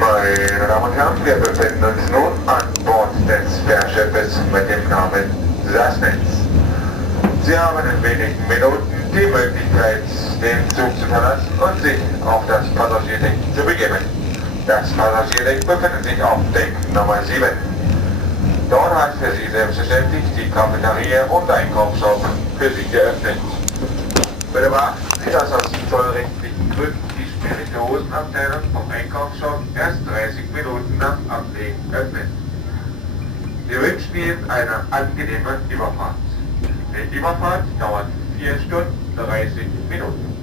Meine Damen und Herren, wir befinden uns nun an Bord des Fährschiffes mit dem Namen Sassnitz. Sie haben in wenigen Minuten die Möglichkeit, den Zug zu verlassen und sich auf das Passagierdeck zu begeben. Das Passagierdeck befindet sich auf Deck Nummer 7. Dort hat für Sie selbstverständlich die Cafeteria und Einkaufsshop für Sie geöffnet. Bitte beachten Sie, dass aus zollrechtlichen Gründen die Spirituosenabteilung vom Einkaufsshop erst 30 Minuten nach Ablegen öffnet. Wir wünschen Ihnen eine angenehme Überfahrt. Die Überfahrt dauert 4 Stunden 30 Minuten.